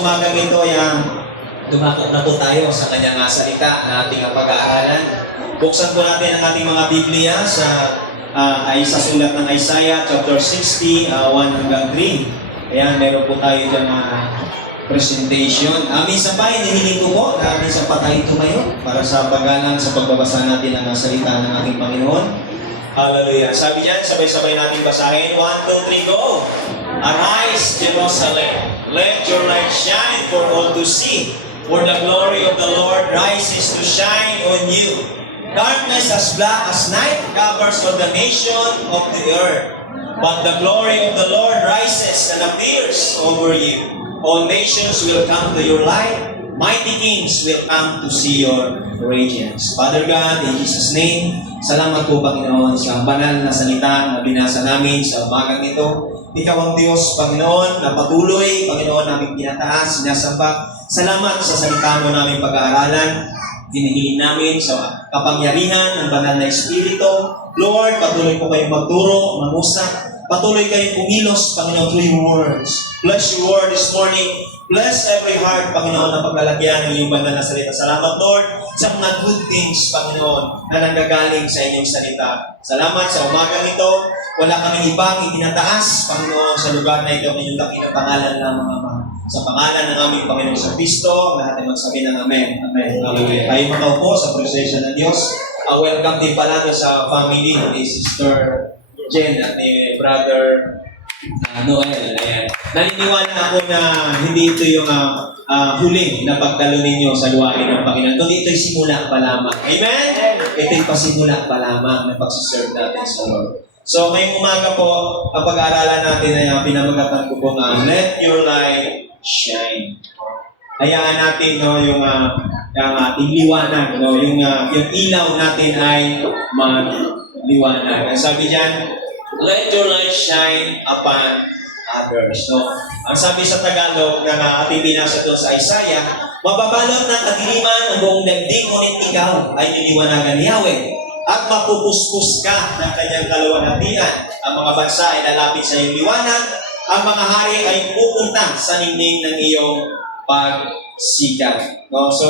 umagang ito ay dumako na po tayo sa kanyang salita na ating pag-aaralan. Buksan po natin ang ating mga Biblia sa sulat ng Isaiah chapter 60, 1 hanggang 3. Ayan, meron po tayo dyan presentation. Minsan pa, hinihingi ko po na minsan pa tayo tumayo para sa paggalang sa pagbabasa natin ang salita ng ating Panginoon. Hallelujah. Sabi dyan, sabay-sabay natin basahin. 1, 2, 3, go! Arise, Jerusalem, let your light shine for all to see, for the glory of the Lord rises to shine on you. Darkness as black as night covers all the nation of the earth, but the glory of the Lord rises and appears over you. All nations will come to your light, mighty kings will come to see your radiance. Father God, in Jesus' name, salamat po Panginoon sa banal na salita na binasa namin sa umagang ito. Ikaw ang Diyos, Panginoon, na patuloy, Panginoon, naming tinataas, sinasamba. Salamat sa salita mo namin pag-aaralan. Hinihiling namin sa kapangyarihan ng banal na Espiritu. Lord, patuloy po kayong magturo, mangusap. Patuloy kayong pumilos, Panginoon, through your words. Bless your word this morning. Bless every heart, Panginoon, na paglalagyan ng iyong banal na salita. Salamat, Lord, sa mga good things, Panginoon, na nanggagaling sa inyong salita. Salamat sa umagang ito. Wala kaming ibang itinataas, Panginoon, sa lugar na ito. Inyong dakilang pangalan lamang, Ama. Sa pangalan ng aming Panginoon sa Kristo, lahat ay magsabi ng Amen. Amen. Hallelujah. Tayo makaupo sa presensya ng Diyos. Welcome din pala sa family ni Sister Jen at ni Brother Noel. Ayan. Naniniwala ako na hindi ito yung huli na pagdalo ninyo sa luwain ng Panginoon. Kundi ito'y simula pa lamang. Amen? Ito'y pasimula pa lamang na pagsiserve natin sa Lord. So, ngayong umaga po, ang pag-aaralan natin ay pinamagatan ko po na let your light shine. Hayaan natin yung ating liwanag, yung ilaw natin ay magliwanag. Sabi diyan, let your light shine upon others. Ang sabi sa Tagalog na ating binasa doon sa Isaiah, mababalot ng kadiliman ang buong daigdig, ngunit ikaw ay niliwanagan ni Yahweh. At mapupuspos ka ng kanyang kaluwalhatian. Ang mga bansa ay lalapit sa iyong liwanag. Ang mga hari ay pupunta sa ningning ng iyong pagsikat. So,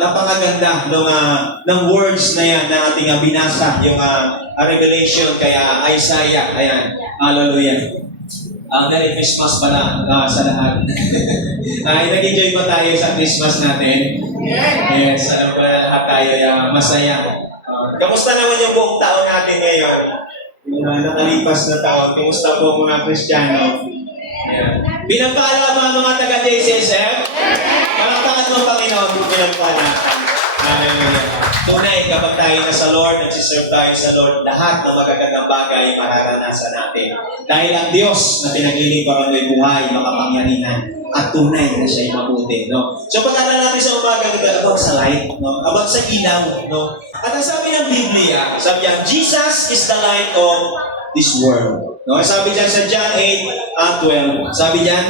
napakaganda ng words na yan na ating binasa, yung Revelation kaya Isaiah. Ayan. Hallelujah. Merry Christmas pala sa lahat. Nag-enjoy ba tayo sa Christmas natin? Yes. Lahat tayo masaya. Kamusta naman yung buong taon natin ngayon? Yung nakalipas na taon. Kamusta po mga Kristiyano? Ayan. Pinagpala mga taga-JCSF? Palakpakan mo, Panginoon, pinagpala. Hallelujah. Tunay, kapag tayo na sa Lord, nagsiserve tayo sa Lord, lahat ng magagandang bagay mararanasan natin. Dahil ang Diyos na pinaglilingkuran mo'y buhay, makapangyarihan, at tunay na siya'y mabuti. So, pag-aral natin sa umaga, about sa light, about sa ilaw. At ang sabi ng Biblia, sabi niya, Jesus is the light of this world. Sabi diyan sa John 8:12, sabi diyan,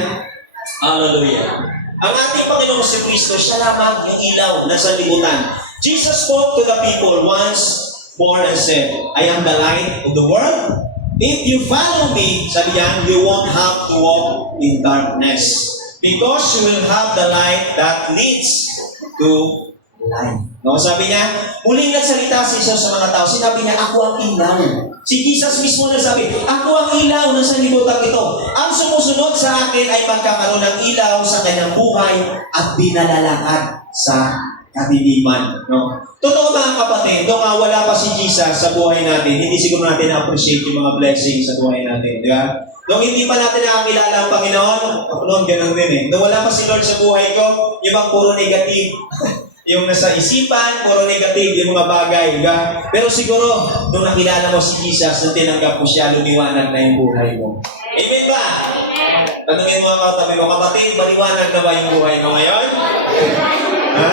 hallelujah. Ang ating Panginoong si Kristo, siya lamang yung ilaw na sa libutan. Jesus spoke to the people once more and said, I am the light of the world. If you follow me, sabi niyan, you won't have to walk in darkness. Because you will have the light that leads to life. Sabi niya, muling nagsalita si Jesus sa mga tao. Sinabi niya, ako ang ilaw. Si Jesus mismo nagsabi, ako ang ilaw na sa libutan ito. Ang sumusunod sa akin ay magkakaroon ng ilaw sa kanyang buhay at binalalakad sa kadiliman. Totoo mga kapatid, nung wala pa si Jesus sa buhay natin, hindi siguro natin na-appreciate yung mga blessings sa buhay natin. Di ba? Nung hindi pa natin nakakilala ang Panginoon, ako noon ganun din Nung wala pa si Lord sa buhay ko, yung mga puro negative. Yung nasa isipan, puro negative yung mga bagay. Diba? Pero siguro, nung nakilala mo si Jesus, nung tinanggap mo siya, lumiwanag na yung buhay mo. Amen ba? Tanungin mo ang katabi mo, kapatid, maliwanag na ba yung buhay mo ngayon? Ha?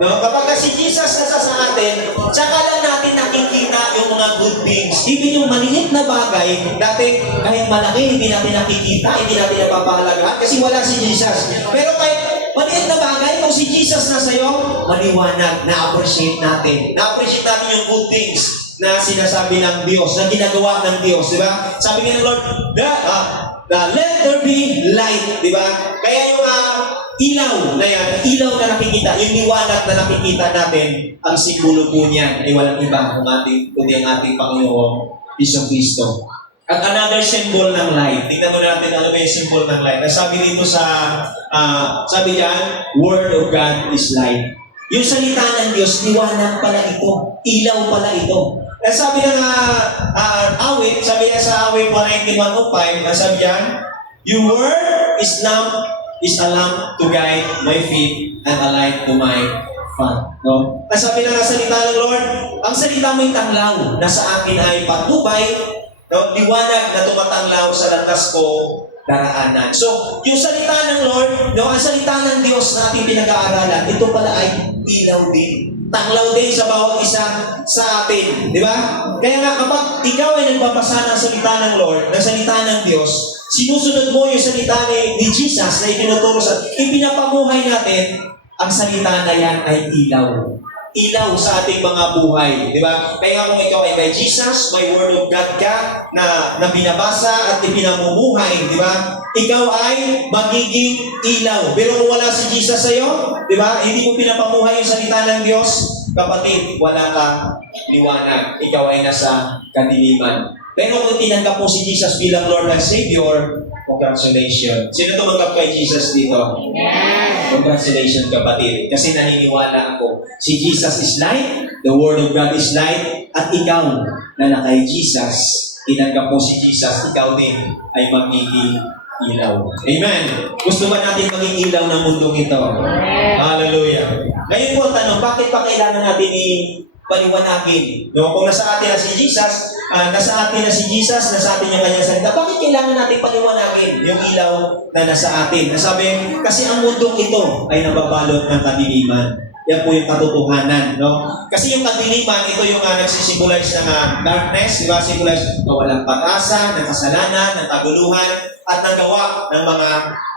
Kapag si Jesus nasa sa atin, tsaka lang natin nakikita yung mga good things. Even yung maliit na bagay, dati kahit malaki, hindi natin nakikita, hindi natin napapahalagahan kasi wala si Jesus. Pero kahit maliit na bagay, kung si Jesus nasa iyo, maliwanag, na-appreciate natin. Na-appreciate natin yung good things na sinasabi ng Diyos, na ginagawa ng Diyos, di ba? Sabi nga ng Lord, na let there be light, di ba? Kaya yung ilaw na yan, ilaw na nakikita, yung liwanag na nakikita natin, ang simbolo po niyan ay walang iba kundi ang ating Panginoong Jesucristo. At another symbol ng light. Tingnan mo natin ano ba yung symbol ng light. Sabi dito sabi diyan, Word of God is light. Yung salita ng Diyos, liwanag pala ito. Ilaw pala ito. At sabi ng awit, sabi niya sa awit 191:05, sabi diyan, your word is a lamp to guide my feet and a light to my path. No? At sabi na salita ng Lord, ang salita mo'y tanglaw na sa akin ay patnubay, no, liwanag na tumatanglaw sa landas ko, daraanan. So, yung salita ng Lord, no, ang salita ng Diyos na ating pinag-aaralan, ito pala ay ilaw din. Tanglaw din sa bawat isa sa atin. Di ba? Kaya nga, kapag ikaw ay nagbabasa ng salita ng Lord, ng salita ng Diyos, sinusunod mo yung salita ni Jesus na itinuturo ipinapamuhay natin, ang salita na yan ay ilaw. Ilaw sa ating mga buhay. Di ba? Kaya kung ikaw ay may Jesus, may Word of God ka na binabasa at ipinamumuhay, di ba? Ikaw ay magiging ilaw. Pero kung wala si Jesus sa'yo, di ba? Hindi mo pinapamuhay yung salita ng Diyos, kapatid, wala kang liwanag. Ikaw ay nasa kadiliman. Pero kung tinanggap mo si Jesus bilang Lord and Savior, congratulations. Sino tumanggap kay Jesus dito? Congratulations, kapatid. Kasi naniniwala ako. Si Jesus is light, the Word of God is light, at ikaw na kay Jesus, tinanggap mo si Jesus, ikaw din ay magiging ilaw. Amen. Gusto ba natin maging ilaw ng mundong ito? Hallelujah. Ngayon po, tanong, bakit pa kailangan natin paliwanagin? No? Kung nasa atin na si Jesus, nasa atin yung kanyang salita, bakit kailangan natin paliwanagin yung ilaw na nasa atin? Nasabi, kasi ang mundong ito ay nababalot ng kadiliman. Yan po yung katotohanan, no? Kasi yung kadiliman, ito yung nagsisimbolize ng darkness, di ba? Symbolize kawalang pag-asa, ng kasalanan, ng kaguluhan, at ng gawa ng mga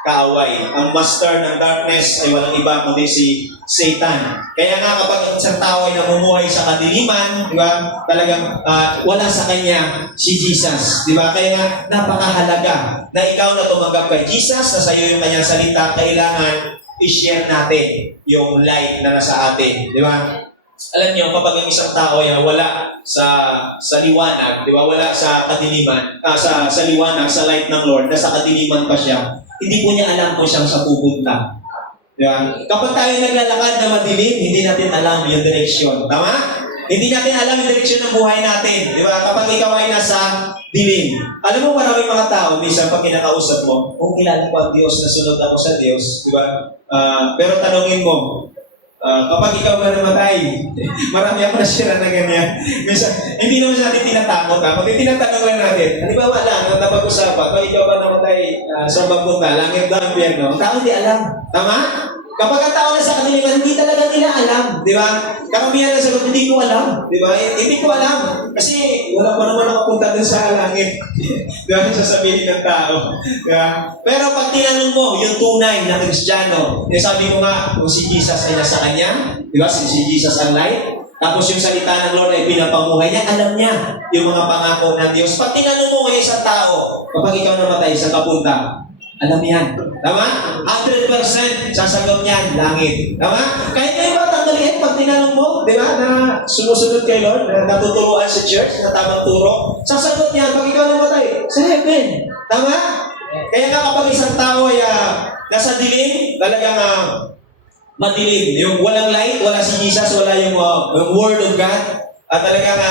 kaaway. Ang master ng darkness ay walang iba kundi si Satan. Kaya nga kapag isang tao ay namumuhay sa kadiliman, di ba? Talagang wala sa kanya si Jesus, di ba? Kaya nga napakahalaga na ikaw na tumanggap kay Jesus, na sa iyo yung kanyang salita, kailangan i-share natin yung light na nasa atin, di ba? Alam niyo, kapag ang isang tao ay wala sa liwanag, di ba? Wala sa kadiliman, sa liwanag, sa light ng Lord, nasa kadiliman pa siya, hindi po niya alam kung siyang sa pupunta. Di ba? Kapag tayo naglalakad na madilim, hindi natin alam yung direksyon. Tama? Hindi natin alam yung direksyon ng buhay natin. Di ba? Kapag ikaw ay nasa dilim. Alam mo, maraming mga tao, minsan pag kinakausap mo, kung kilala ko ang Diyos, nasunod ako sa Diyos, di ba? Pero tanongin mo, kapag ikaw ba namatay, marami ako nasira na ganyan. Minsan, hindi naman natin tinatakot. Pag tinatanong lang natin, di ba wala, napag-usapan, pag ikaw ba namatay sa magpunta, langit ba ang piyan, no? Ang tao hindi alam. Tama? Kapag ang tao na sa kadiliman, hindi talaga nila alam. Di ba? Karamihan na sagot, hindi ko alam. Di ba? Hindi ko alam. Kasi wala pa naman nakapunta dun sa langit. Di ba? Sasabihin ng tao. Diba? Pero pag tinanong mo, yung tunay na Kristiyano, sabi mo nga, kung si Jesus ay nasa kanya, di ba? Si Jesus ang light. Tapos yung salita ng Lord ay pinapamuhay niya, alam niya yung mga pangako ng Diyos. Pag tinanong mo ngayon sa tao, kapag ikaw namatay sa kapunta, alam yan. Tama? 100% sasagot niyan, langit. Tama? Kahit kayo ba tanggalin pag tinanong mo, di ba, na sumusunod kay Lord, na natuturuan sa church, na tamang turo, sasagot niyan pag ikaw namatay, sa heaven. Tama? Kaya nga kapag isang tao ay nasa dilim, talagang madilim. Yung walang light, wala si Jesus, wala yung Word of God, at talagang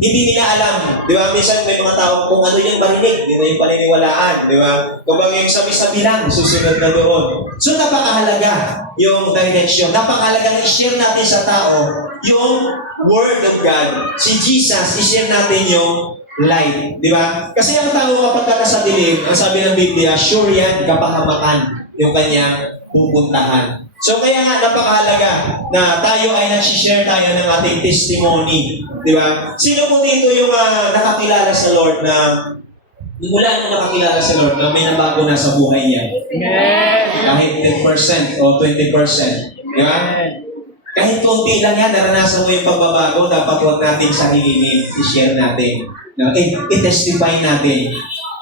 hindi nila alam. Di ba? Minsan may mga tao kung ano yung barinig, hindi na yung paniniwalaan. Di ba? Kung yung sabi-sabi lang, susunod na doon. So napakahalaga yung direction. Napakahalaga i-share natin sa tao yung Word of God. Si Jesus, i-share natin yung light. Di ba? Kasi ang tao kapag nasa dilim, ang sabi ng Biblia, sure yan, kapahamakan yung kanyang pupuntahan. So kaya nga napakahalaga na tayo ay nag-share tayo ng ating testimony. Di ba? Sino po dito yung nakakilala sa Lord na mula nung nakakilala sa Lord na may nabago na sa buhay niya? Kahit 10% o 20%. Di ba? Kahit konti lang yan, naranasan mo yung pagbabago, dapat huwag natin sarilinin, i-share natin. No? I-testify natin.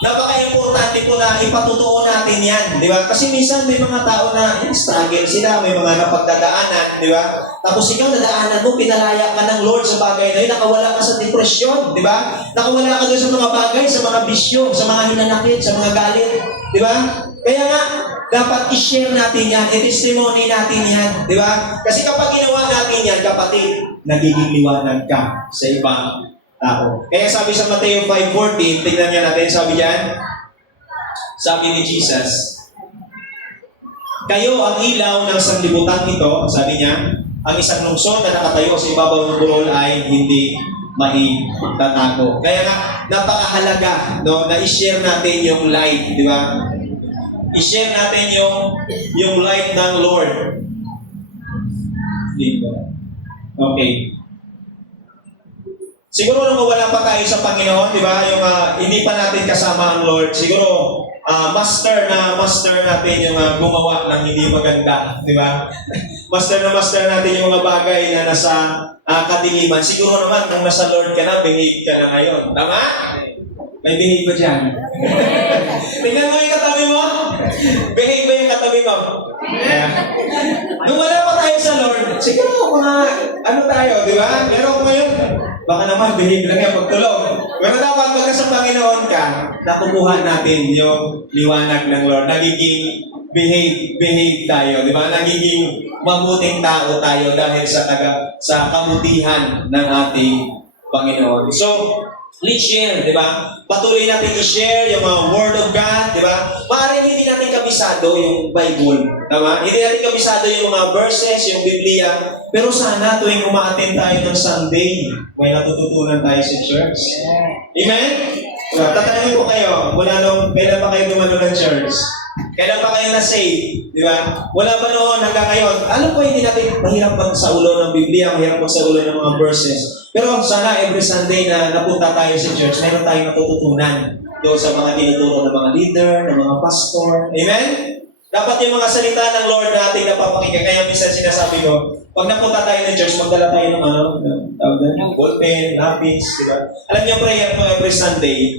Napaka-importante po na ipatutuo natin yan, di ba? Kasi minsan may mga tao na struggle sila, may mga napagdadaanan, di ba? Tapos ikaw, nadaanan mo, pinalaya ka ng Lord sa bagay na yun, nakawala ka sa depresyon, di ba? Nakawala ka doon sa mga bagay, sa mga bisyo, sa mga hinanakit, sa mga galit, di ba? Kaya nga, dapat i-share natin yan, i-testimony natin yan, di ba? Kasi kapag ginawa natin yan, kapatid, nagiging liwanag ka sa ibang tao. Kaya sabi sa Mateo 5:14, tingnan niya natin, sabi diyan, sabi ni Jesus, kayo ang ilaw ng sanlibutan ito, sabi niya, ang isang lungsod na nakatayo sa ibabaw ng burol ay hindi maitatago. Kaya nga, napakahalaga no, na i-share natin yung light, di ba? I-share natin yung light ng Lord. Okay. Siguro nung wala pa tayo sa Panginoon, di ba? Yung hindi pa natin kasama ang Lord. Siguro master natin yung gumawa ng hindi maganda, di ba? master natin yung mga bagay na nasa kadiliman. Siguro naman kung nasa Lord ka na, behave ka na ngayon. Tama? May behave ba dyan? Tingnan mo yung katabi mo. Behave ba yung katabi mo? Yeah. Nung wala pa tayo sa Lord, siguro mga tayo, di ba? Pero kung ngayon, baka naman behave lang yung pagtulog. Pero dapat pag nasa Panginoon ka, nakukuha natin yung liwanag ng Lord. Nagiging behave tayo, di ba? Nagiging mabuting tao tayo dahil sa kabutihan ng ating Panginoon. So, let's share, di ba? Patuloy natin i-share yung mga Word of God, di ba? Maaaring hindi natin kabisado yung Bible, tama? Hindi natin kabisado yung mga verses, yung Biblia, pero sana tuwing umaattend tayo ng Sunday, may natututunan tayo sa church. Amen? Tatanungin ko kayo, mula nung kailan pa kayo dumalo ng church? Kailan pa kayo na-save? Di ba? Wala ba noon hanggang ngayon? Alam ko hindi natin mahirap bang sa ulo ng Biblia, mahirap bang sa ulo ng mga verses. Pero sana every Sunday na napunta tayo sa church, meron tayong natututunan doon sa mga tinuturo ng mga leader, ng mga pastor. Amen? Dapat yung mga salita ng Lord na ating napapakinggan. Kaya minsan sinasabi ko, pag napunta tayo ng church, magdala tayo ng ballpen, lapis, di ba? Alam niyo, prayer ko every Sunday.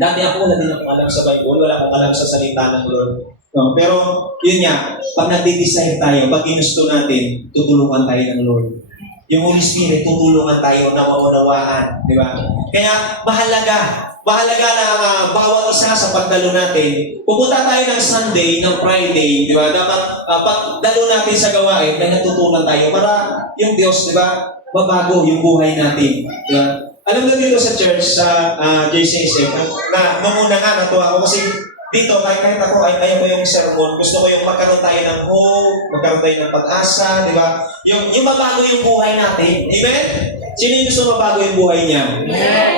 Dati ako wala din akong alam sa Bible, wala akong alam sa salita ng Lord. No, pero yun nga, pag nagde-desire tayo, pag ginusto natin, tutulungan tayo ng Lord. Yung Holy Spirit, tutulungan tayo na maunawaan. Di ba? Kaya mahalaga na bawat isa sa pagdalo natin. Pupunta tayo ng Sunday, ng Friday, di ba? Dapat pagdalo natin sa gawain, may natutunan tayo para yung Diyos, di ba, mabago yung buhay natin. Di ba? Alam mo dito sa church, sa JCSF, na mamuna nga, natuwa ako kasi dito, kahit ako, ayaw ko yung sermon, gusto ko yung magkaroon tayo ng hope, magkaroon tayo ng pag-asa, di ba? Yung mabago yung buhay natin. Amen? Sino yung gusto mabago yung buhay niya? Amen.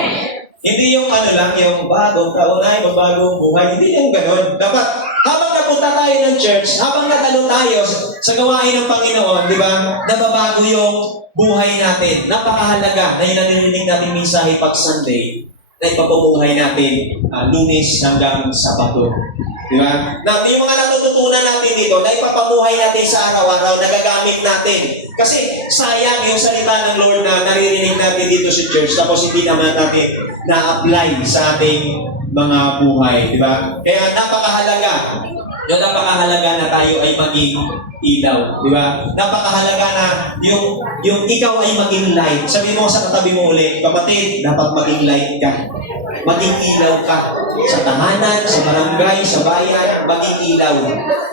Hindi yung yung bagong taon ay mabagong buhay. Hindi yung gano'n. Dapat, habang napunta tayo ng church, habang natalo tayo sa gawain ng Panginoon, di ba? Nababago yung buhay natin. Napakahalaga na yung narinig natin mensahe pag Sunday na ipapumuhay natin Lunes hanggang Sabato. Di ba? Na yung mga natututunan natin dito na ipapamuhay natin sa araw-araw, nagagamit natin. Kasi sayang yung salita ng Lord na naririnig natin dito sa church tapos hindi naman natin na-apply sa ating mga buhay. Di ba? Kaya napakahalaga. Yung napakahalaga na tayo ay maging ilaw. Di ba? Napakahalaga na yung ikaw ay maging light. Sabi mo sa katabi mo ulit, kapatid, dapat maging light ka. Maging ilaw ka. Sa tahanan, sa barangay, sa bayan, maging ilaw.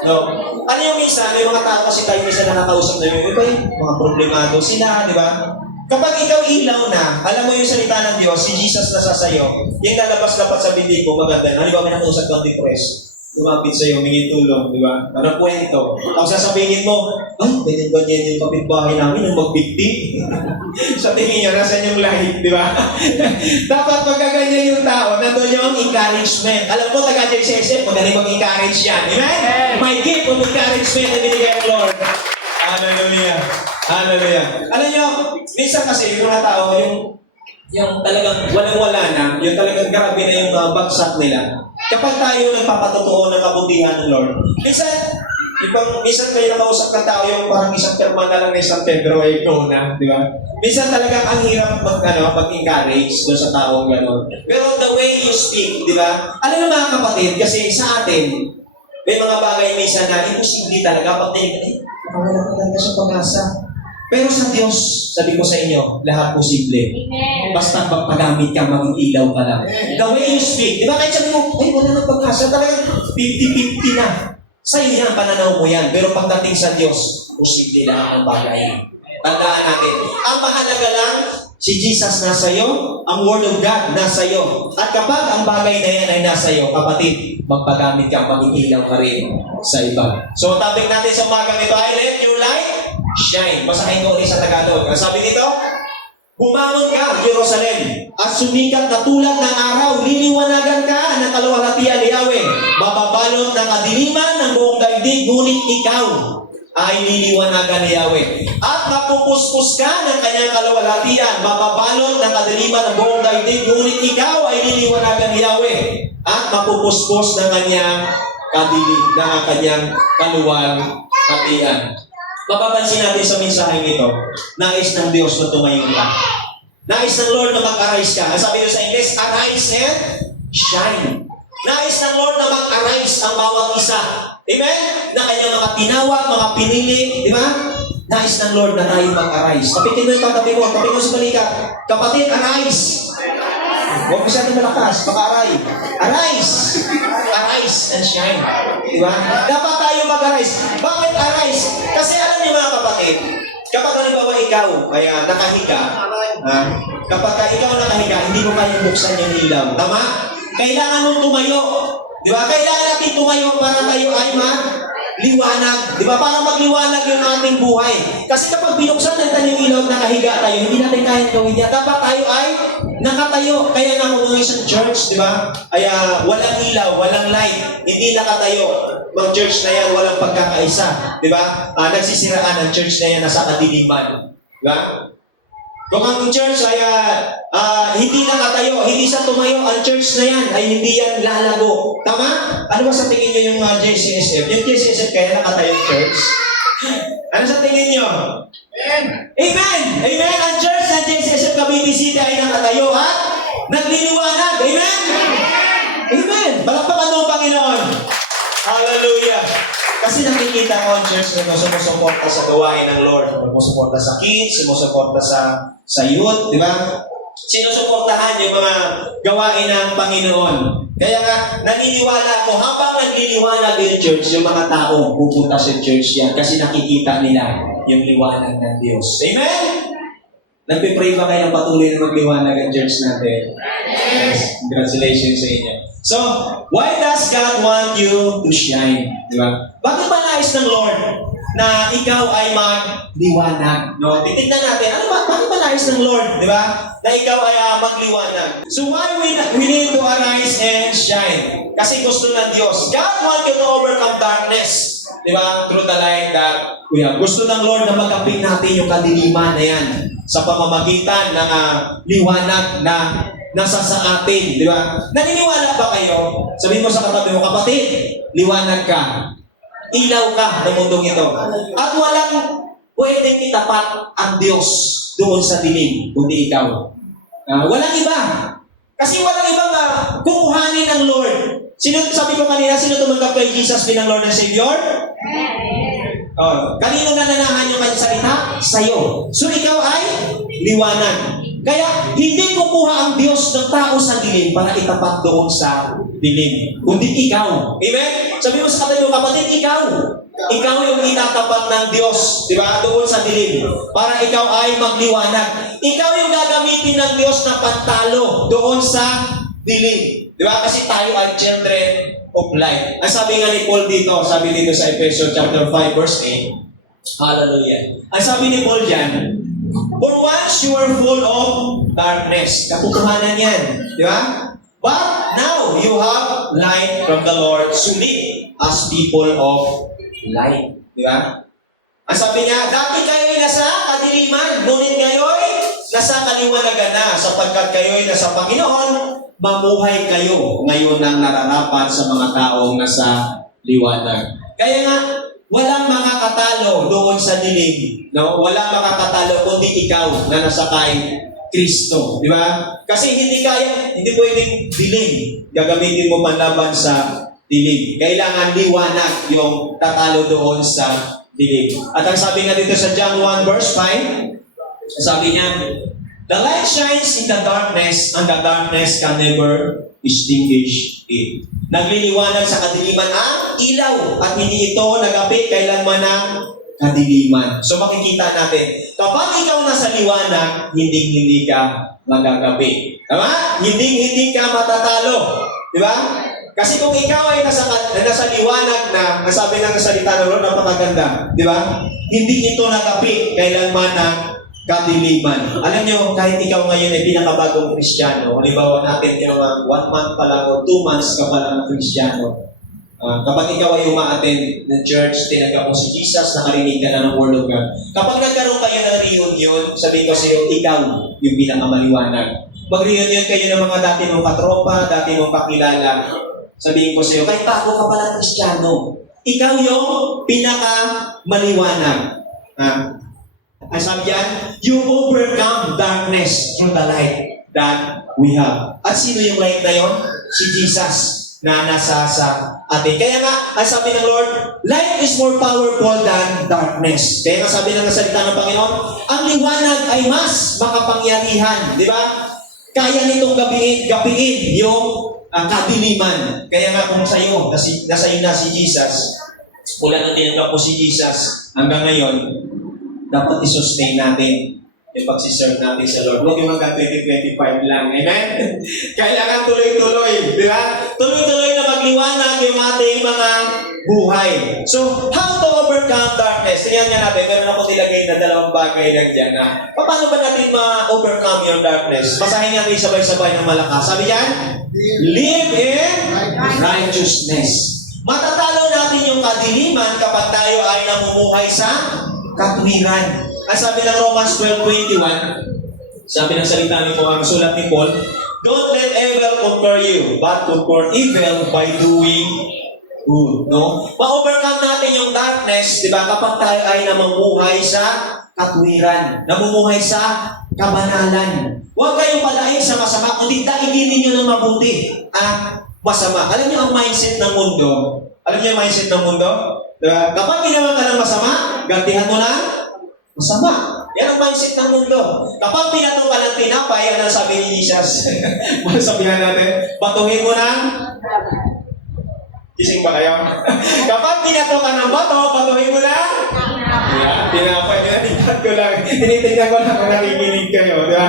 No? Ano yung isa? May mga tao kasi tayo minsan nakakausap na yung iba mga problemado sila, di ba? Kapag ikaw ilaw na, alam mo yung salita ng Diyos, si Jesus na sasayo, yung lalabas dapat sa bibig mo, maganda. Halimbawa, may nakausap kang depressed. Lumapit sa'yo, humingi tulong, di ba? Parang kwento. Tapos sasabihin mo, pwede ba niya yung kapitbahay namin yung magbigti? Sa tingin niyo, nasan yung light, di ba? Dapat pagkaganyan yung tao, nandun yung encouragement. Alam mo, taga-JCSF, magaling mag-encourage yan. Amen? May gift of encouragement na binigay ng Lord. Hallelujah. Hallelujah. Alam niyo, minsan kasi yung mga tao, yung talagang walang-wala na, yung talagang grabe na yung bagsak nila. Kapag tayo nagpapatotoo ng kabutihan ng Lord, minsan, Minsan may nakausap ka tao yung parang isang terma na lang na isang Pedro ay go na, di ba? Minsan talaga ang hirap mag-encourage doon sa taong gano'n. Pero the way you speak, di ba? Alam mo mga kapatid, kasi sa atin, may mga bagay minsan na imposible talaga pag dinig, wala ka talaga sa pag-asa. Pero sa Diyos, sabi ko sa inyo, lahat posible. Basta pagpagamit ka, maging ilaw ka lang. The way you speak, di ba? Kahit sabi mo, ay, wala nang pag-asa, talagang 50-50 na. Sa'yo yan, pananaw mo yan. Pero pagdating sa Diyos, posible lahat ang bagay. Tandaan natin. Ang mahalaga lang, si Jesus nasa iyo, ang Word of God nasa iyo. At kapag ang bagay na yan ay nasa iyo, kapatid, magpagamit ka, maging ilaw ka rin sa iba. So, topic natin sa umagang ito ay let your light shine. Basahin ko ulit sa Tagalog. Ang sabi nito, bumangon ka, Jerusalem, at sumikat na tulad ng araw, liliwanagan ka ng kaluwalhatian ni Yahweh. Mababalot ng kadiliman ng buong daigdig, ngunit ikaw ay liliwanagan ni Yahweh. At mapupuspos ka ng kanyang kaluwalhatian, mababalot ng kadiliman ng buong daigdig, ngunit ikaw ay liliwanagan ni Yahweh. At mapupuspos ng kanyang kaluwalhatian. Mapapansin natin sa mensaheng ito, nais ng Diyos na tumayo ka. Nais ng Lord na mag-arise ka. Ang sabi nyo sa English, arise and shine. Nais ng Lord na mag-arise ang bawat isa. Amen? Na kanyang mga tinawag, mga pinili, di ba? Nais ng Lord na tayo mag-arise. Tapitin mo yung katabi mo sa balikat. Kapatid, arise! Huwag masyadong malakas, baka-aray. Arise! Arise and shine. Di ba? Dapat tayo mag-arise. Bakit arise? Kasi alam niyo mga kapatid, kapag halimbawa ikaw, kaya nakahiga, kapag ikaw nakahiga, hindi mo kayang buksan yung ilaw. Tama? Kailangan mong tumayo. Di ba? Kailangan natin tumayo para tayo ay magliwanag. Di ba? Para magliwanag yung ating buhay. Kasi kapag binuksan natin yung ilaw, nakahiga tayo, hindi natin kayang gawin yan. Dapat tayo ay nakatayo. Kaya nga kung isang church, di ba? Ay walang ilaw, walang light. Hindi nakatayo. Mga church na yan, walang pagkakaisa. Di ba? Nagsisiraan ang church na yan, nasa kadiliman. Di ba? Kung ang church ay hindi nakatayo, hindi sa tumayo, ang church na yan ay hindi yan lalago. Tama? Ano ba sa tingin nyo yung JCSF? Yung JCSF kaya nakatayo yung church? Ano sa tingin nyo? Amen! Amen! Amen! Ang church ng JCSF Cavite City ay nakatayo at nagliliwanag. Amen! Amen! Palakpakan mo ang Panginoon. Hallelujah! Kasi nakikita ko ang church na sumusuporta sa gawain ng Lord. Sumusuporta sa kids, sumusuporta sa youth, di ba? Sinusuportahan yung mga gawain ng Panginoon. Kaya nga, naniniwala ako, habang nagliliwanag yung church, yung mga tao pupunta sa church yan kasi nakikita nila yung liwanag ng Diyos. Amen? Nagpipray ba kayo ng patuloy na magliwanag ang church natin? Yes. Congratulations sa inyo. So, why does God want you to shine? Di ba? Bakit ba nais ng Lord na ikaw ay magliwanag? No? Titignan natin, bakit ba nais ng Lord? Di ba? Na ikaw ay magliwanag. So, why we need to arise and shine? Kasi gusto ng Diyos. God wants you to overcome darkness. Di ba? Through the light that we have. Gusto ng Lord na magkapit natin yung kadiliman na yan sa pamamagitan ng liwanag na nasa sa atin, di ba? Naniniwala ba kayo? Sabihin mo sa katabi mo, kapatid, liwanag ka. Ilaw ka ng mundong ito. At walang pwedeng itapat ang Diyos doon sa dilim, kundi ikaw. Walang iba. Kasi walang ibang kukuhanin ng Lord. Sabi ko kanina, sino tumanggap kay Jesus bilang Lord and Savior? Kanino nananahan yung kanyang salita? Sa'yo. So ikaw ay liwanag. Kaya, hindi kukuha ang Diyos ng tao sa dilim para itapat doon sa dilim. Kundi ikaw. Amen? Sabi mo sa katabi mo, kapatid, ikaw. Ikaw yung itatapat ng Diyos, di ba? Doon sa dilim. Para ikaw ay magliwanag. Ikaw yung gagamitin ng Diyos na pantalo doon sa dilim. Di ba? Kasi tayo ay children of light. Ang sabi nga ni Paul dito, sabi dito sa Ephesians chapter 5, verse 8. Hallelujah. Ang sabi ni Paul dyan, for once you were full of darkness. Katotohanan yan. Di ba? But now you have light from the Lord to live as people of light. Di ba? Ang sabi niya, dati kayo'y nasa kadiliman, ngunit ngayo'y nasa kaliwanagan na, sapagkat kayo'y nasa Panginoon, mamuhay kayo ngayon ang nararapat sa mga taong nasa liwanag. Kaya nga, Walang makakatalo doon sa dilim. No? Walang makakatalo kundi ikaw na nasa kay Kristo. Di ba? Kasi hindi pwedeng dilim. Gagamitin mo panlaban sa dilim. Kailangan liwanag yung tatalo doon sa dilim. At ang sabi nga dito sa John 1 verse 5, sabi niya, the light shines in the darkness and the darkness can never extinguish it. Nagliliwanag sa kadiliman ang ilaw at hindi ito nagapit kailanman ng kadiliman. So makikita natin, kapag ikaw nasa liwanag, hindi ka magagapi. Tama? Hindi ka matatalo. Di ba? Kasi kung ikaw ay nasa liwanag na, nasabi ng salita ng Lord, napakaganda. Di ba? Hindi ito nagapi kailanman ng kadiliman. Alam nyo, kahit ikaw ngayon ay pinakabagong Kristiyano, halimbawa natin yung 1 month pa lang o 2 months ka pa lang Kristiyano, kapag ikaw ay uma-attend ng church, tinanggap mo si Jesus, nakarinig ka na ng Word of God. Kapag nagkaroon kayo ng reunion, sabihin ko sa iyo, ikaw yung pinakamaliwanag. Mag-reunion kayo ng mga dati mong katropa, dati mong kakilala. Sabihin ko sa iyo, kahit bago ka pala Kristiyano, ikaw yung pinakamaliwanag. Ang sabi diyan, you overcome darkness through the light that we have. At sino yung light na yon? Si Jesus na nasa sa atin. Kaya nga, ang sabi ng Lord, light is more powerful than darkness. Kaya nga sabi ng salita ng Panginoon, ang liwanag ay mas makapangyarihan. Di ba? Kaya nitong gapiin yung kadiliman. Kaya nga kung sa iyo, nasa iyo na si Jesus, mula nang tinanggap mo si Jesus, hanggang ngayon, dapat i-sustain natin yung pagsiserve natin sa Lord. Huwag yung hanggang 2025 lang. Amen? Kailangan tuloy-tuloy. Di ba? Tuloy-tuloy na magliwanag yung ating mga buhay. So, how to overcome darkness? Tingnan nga natin. Meron akong nilagay na 2 bagay lang dyan na paano ba natin ma-overcome yung darkness? Basahin natin sabay-sabay ng malakas. Sabi yan, live in righteousness. Matatalo natin yung kadiliman kapag tayo ay namumuhay sa katwiran. Ang sabi ng Romans 12:21, sabi ng salita ni Paul, ang sulat ni Paul, don't let evil conquer you, but conquer evil by doing good. No? Ma-overcome natin yung darkness, di ba, kapag tayo ay namumuhay sa katwiran, namumuhay sa kabanalan. Huwag kayong palain sa masama, kundi daiginin nyo ng mabuti at masama. Alam niyo ang mindset ng mundo? Alam niyo ang mindset ng mundo? Diba? Kapag ginawa ka ng masama, gantihan mo na masama. Yan ang mindset ng mundo. Kapag pinato ka ng tinapay, ano sabi ni Jesus? Sabihan natin, batuhin mo na. Kising ba kayo? Kapag pinato ka ng bato, batuhin mo na. Yeah, tinapay nyo. Tingnan ko lang. Tinitingnan ko lang kung nakikinig kayo. Diba?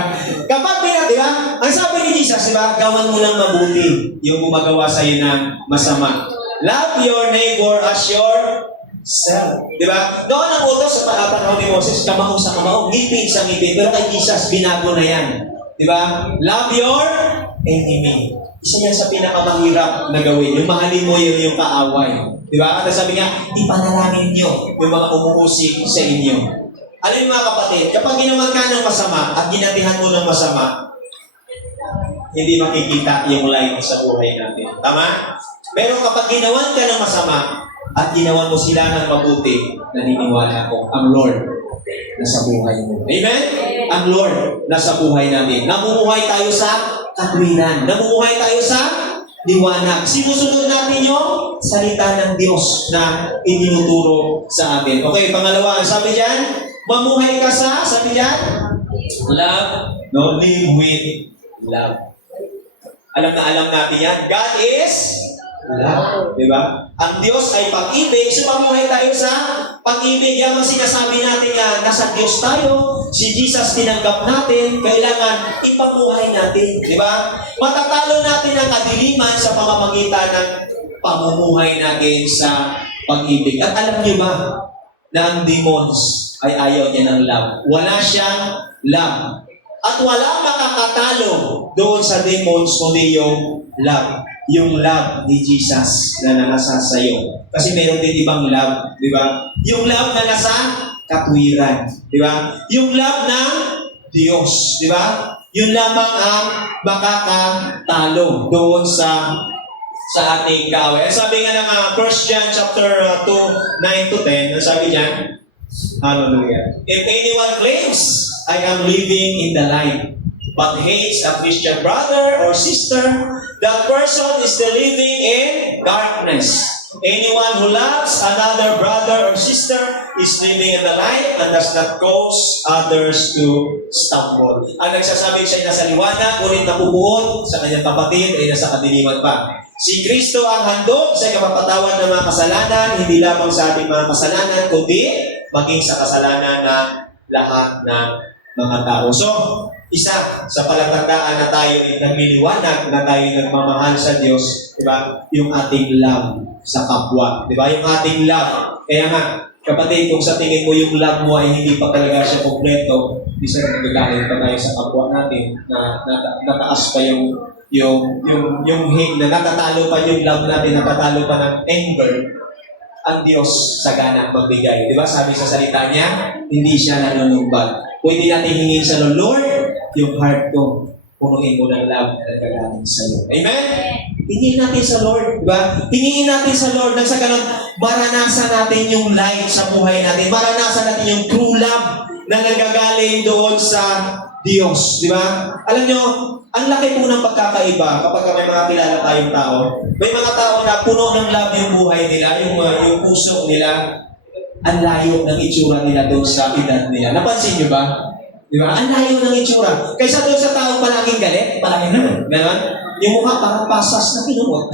Kapag pinato, diba? Ang sabi ni Jesus, diba? Gawan mo lang mabuti yung gumagawa sa'yo ng masama. Love your neighbor as yourself. Di ba? Doon ang utos sa panahon ni Moses, kamao sa kamao, ngipin sa ngipin. Pero kay Jesus, binago na yan. Di ba? Love your enemy. Isa yan sa pinakamahirap na gawin. Yung mahalin mo yung kaaway. Di ba? At sabi nga, ipanalangin nyo yung mga umuusik sa inyo. Alam mga kapatid, kapag ginawa ka ng masama at ginatihan mo ng masama, hindi makikita yung light sa buhay natin. Tama? Pero kapag ginawan ka ng masama at ginawan mo sila ng mabuti, naniniwala ko, ang Lord nasa buhay mo. Amen? Ang Lord nasa buhay natin. Namumuhay tayo sa katwiran. Namumuhay tayo sa liwanag. Sinusunod natin yung salita ng Diyos na itinuturo sa atin. Okay, pangalawa, sabi dyan, mamuhay ka sa, sabi dyan, love, no, live with love. Alam na alam natin yan. God is love. Diba? Ang Diyos ay pag-ibig. So, mamuhay tayo sa pag-ibig. Yan ang sinasabi natin nga, nasa Diyos tayo. Si Jesus tinanggap natin. Kailangan ipamuhay natin. Diba? Matatalo natin ang kadiliman sa pamamagitan ng pamumuhay natin sa pag-ibig. At alam niyo ba na ang demons ay ayaw niya ng love? Wala siyang love. At walang makakatalo doon sa demons kundi yung love. Yung love ni Jesus na nasa sa'yo. Kasi meron din ibang love, di ba? Yung love na nasa katwiran, di ba? Yung love ng Diyos, di ba? Yun lamang ang makakatalo doon sa sa ating kaaway. Sabi nga ng 1 John chapter 2, 9 to 10, ang sabi diyan, hallelujah. If anyone claims, I am living in the light, but hates a Christian brother or sister, that person is still living in darkness. Anyone who loves another brother or sister is living in the light and does not cause others to stumble. Ang nagsasabi siya ay nasa liwanag, ngunit napupuot sa kanyang kapatid ay nasa kadiliman pa. Si Kristo ang handog sa kapapatawad ng mga kasalanan, hindi lamang sa ating mga kasalanan, kundi maging sa kasalanan ng lahat ng mga tao. So, isa sa palatandaan na tayo ay nagliliwanag, na tayo nagmamahal sa Diyos, di ba? Yung ating love sa kapwa, di ba? Yung ating love. Kaya nga, kapatid, kung sa tingin mo yung love mo ay hindi pa talaga siya kompleto, isa na nagagalit pa tayo sa kapwa natin na nataas pa yung hate, na natatalo pa yung love natin, natatalo pa ng anger. Ang Diyos sagana magbigay. Di ba? Sabi sa salita niya, hindi siya nanunubad. Pwede natin hingin sa Lord, yung heart ko, punuin mo ng love na nagagaling sa iyo. Amen? Hingin natin sa Lord, di ba? Hingin natin sa Lord nang sa ganun, maranasan natin yung light sa buhay natin. Maranasan natin yung true love na nagagaling doon sa Diyos. Di ba? Alam nyo, ang laki po ng pagkakaiba kapag may mga kilala tayong tao. May mga tao na puno ng love yung buhay nila, yung puso nila, ang layo ng itsura nila doon sa edad nila. Napansin nyo ba? Di ba? Ang layo ng itsura. Kaysa doon sa taong palaging galit, palaging gano'n. Yung mukha parang pasas na pinumot.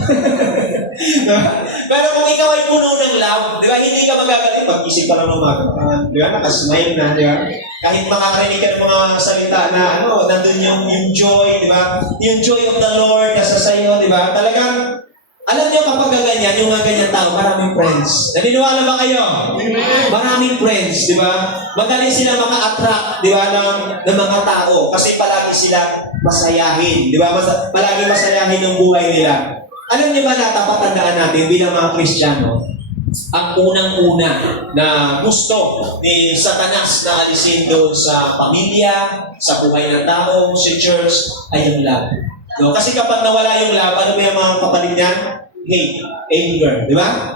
Diba? Pero kung ikaw ay puno ng love, di ba, hindi ka magagalit. Pag-isip ka lang ng umaga, di ba, nakasmile na, di ba? Kahit makakarinig ka ng mga salita na, nandun yung joy, di ba? Yung joy of the Lord nasa sayo, di ba? Talagang, alam niyo kapag ganyan, yung mga ganyan tao, maraming friends. Naniniwala ba kayo? Maraming friends, di ba? Madali sila maka-attract, di ba, ng mga tao. Kasi palagi sila masayahin, di ba? Palagi masayahin ng buhay nila. Alam niyo ba na tapatandaan natin bilang mga Kristiyano, ang unang-una na gusto ni Satanas na alisin doon sa pamilya, sa buhay ng tao, sa church, ay yung love. No? Kasi kapag nawala yung love, ano ba yung mga kapalit niyan? Hate, anger, di ba?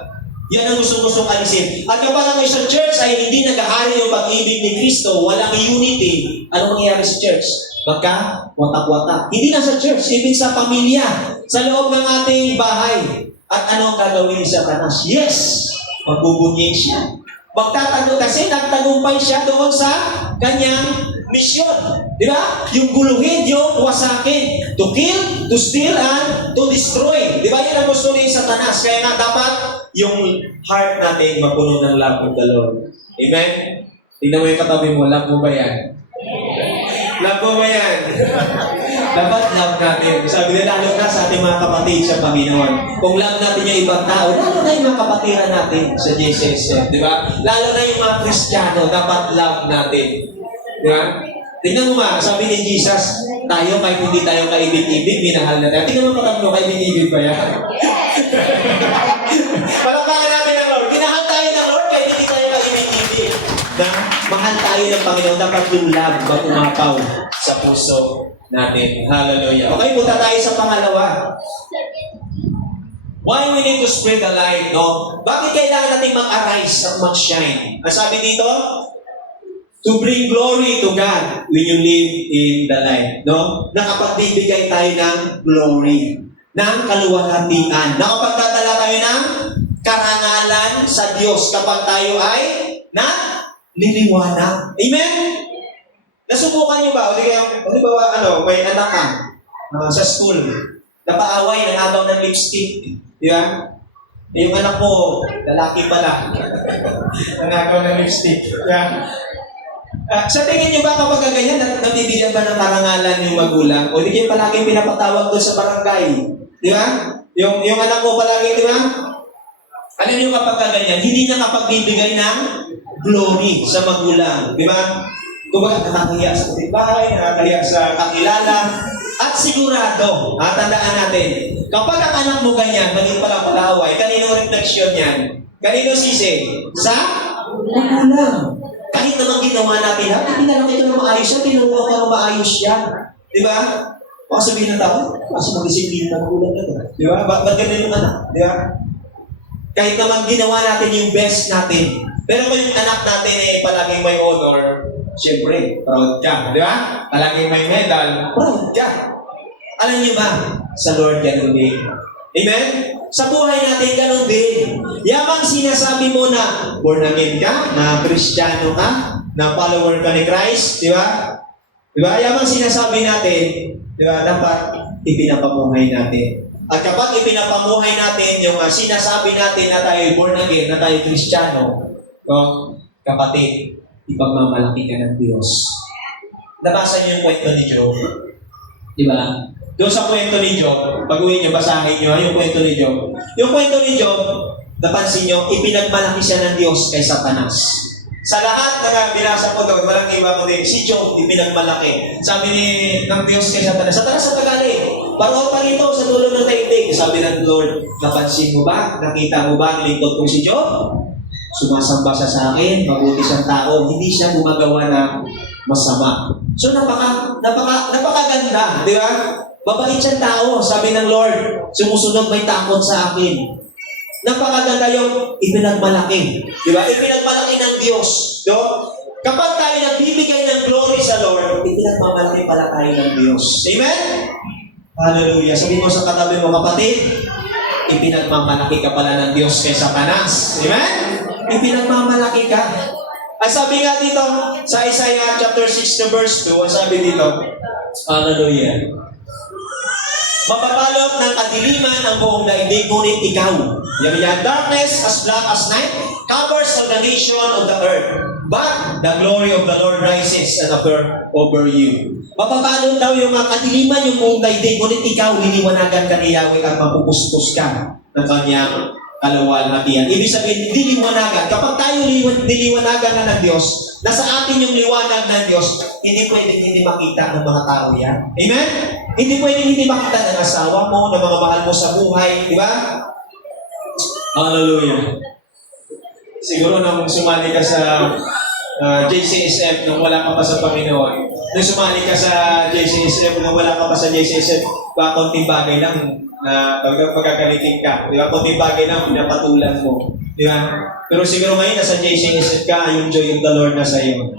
Yan ang gusto-gustong alisin. At kapag ang isang church ay hindi nag-ahari yung pag-ibig ni Kristo, walang unity, ano mangyayari sa church? Watak-watak. Hindi lang sa church, even sa pamilya, sa loob ng ating bahay. At ano ang gagawin ni Satanas? Yes! Magbubunying siya. Magtatanong kasi nagtagumpay siya doon sa kanyang misyon. Di ba? Yung guluhin, yung wasakin. To kill, to steal, and to destroy. Di ba? Yan ang gusto ni Satanas. Kaya nga dapat yung heart natin mapuno ng love of the Lord. Amen? Tingnan mo yung katabi mo, love mo ba yan? Love mo ba yan? Dapat love natin. Sabi nila, lalo na sa ating mga kapatid sa Panginoon. Kung love natin yung ibang tao, lalo na yung mga kapatiran natin sa JCSF. Di ba? Lalo na yung mga Kristiyano, dapat love natin. Di ba? Tingnan mo ma, sabi ni Jesus, tayo kahit hindi tayo kaibig-ibig, minahal na tayo. Tingnan mo patatlo, kaibig-ibig ba yan? Palakpakan natin ng Lord. Kinahal tayo ng Lord kahit hindi tayo kaibig-ibig. Na mahal tayo ng Panginoon, dapat yung love mapumapaw sa puso natin. Hallelujah. Okay, punta tayo sa pangalawa. Why we need to spread the light, no? Bakit kailangan natin mag-arise at mag-shine? Ang sabi dito, to bring glory to God when you live in the light, no? Nakapagbibigay tayo ng glory, ng kaluwalhatian. Nakapagdadala tayo ng karangalan sa Diyos kapag tayo ay nililiwanag. Amen? Nasubukan niyo ba? O di ba, may anak ka sa school, napaaway, nangagaw ng lipstick. Di ba? Yung anak mo, lalaki pala. Nangagaw ng lipstick. Yeah. Sa tingin niyo ba kapag ganyan, nabibigyan ba ng karangalan yung magulang? O di kayo palaging pinapatawag doon sa barangay? Di ba? Yung anak mo palagi, di ba? Alam niyo kapag ganyan, hindi na kapagbibigay ng glory sa magulang. Di ba? Kumbaga, nakakahiya sa kapitbahay, nakakahiya sa kakilala, at sigurado, tandaan natin, kapag ang anak mo ganyan, maging pala palaway, kanino refleksyon yan? Kanino sisi? Sa magulang. Kahit naman ginawa natin, hindi na lang ito na maayos yan, tinuruan ka na maayos yan. Di ba? Baka sabihin ng tao, kasi mag-disiplina na magulang na to. Di ba? Ba't ganun yung anak? Di ba? Kahit naman ginawa natin yung best natin. Pero kung yung anak natin eh palaging may honor, siyempre, proud ka. Di ba? Palaging may medal, proud ka. Alam niyo ba? Sa Lord, ganun din. Amen? Sa buhay natin, ganun din. Yamang sinasabi mo na born again ka, na Kristiyano ka, na follower ka ni Christ, di ba? Di ba? Yamang sinasabi natin, di ba? Dapat ipinapamuhay natin. At kapag ipinapamuhay natin yung sinasabi natin na tayo born again, na tayo Kristiyano, kapatid, ipagmamalaki ka ng Diyos. Nabasa niyo yung kwento ni Job. Di ba? Doon sa kwento ni Job, pag-uwi niyo, basahin niyo yung kwento ni Job. Yung kwento ni Job, napansin niyo, ipinagmalaki siya ng Diyos kay Satanas. Sa lahat na binasa ko doon, walang iba ko din, si Job ipinagmalaki. Sabi ng Diyos kay Satanas, Satanas sa Tagalog, paro pa rito sa dulo ng daigdig. Sabi ng Lord, napansin mo ba? Nakita mo ba ang lingkod kong si Job? Sumasamba siya sa akin, mabuti siyang tao, hindi siya gumagawa ng masama. So napakaganda, di ba? Mabait siyang tao, sabi ng Lord, sumusunod may takot sa akin. Napakaganda yung ipinagmalaki. Di ba? Ipinagmalaki ng Diyos. No? Kapag tayo nagbibigay ng glory sa Lord, ipinagmamalaki pala tayo ng Diyos. Amen? Hallelujah. Sabi mo sa katabi mo, kapatid, ipinagmamalaki ka pala ng Diyos kay Satanas. Amen? Ipinagmamalaki ka. Ang sabi nga dito, sa Isaiah chapter 6 verse 2, ang sabi dito, hallelujah. Mapabalot ng kadiliman ang buong daigdig, ngunit ikaw. Yan, darkness as black as night covers all the nation of the earth. But the glory of the Lord rises and appear over you. Mapabalot daw yung kadiliman yung buong daigdig, ngunit ikaw, liliwanagan ka ni Yahweh at mapupuspos ka ng kanyang kaluwalhatian. Ibig sabihin, diliwanagan. Kapag tayo diliwanagan na ng Diyos, nasa atin yung liwanag ng Diyos, hindi pwedeng hindi makita ng mga tao yan. Amen? Hindi pwedeng hindi makita ng asawa mo, ng mga mahal mo sa buhay. Di ba? Hallelujah. Siguro nung sumali ka sa JCSF nung wala ka pa sa Panginoon, nung sumali ka sa JCSF nung wala ka pa sa JCSF, ba konting bagay lang na pagkakaliting ka. Di ba? Konting bagay lang, pinapatulan mo. Di ba? Pero siguro ngayon, nasa JCSF ka, yung joy of the Lord nasa iyo.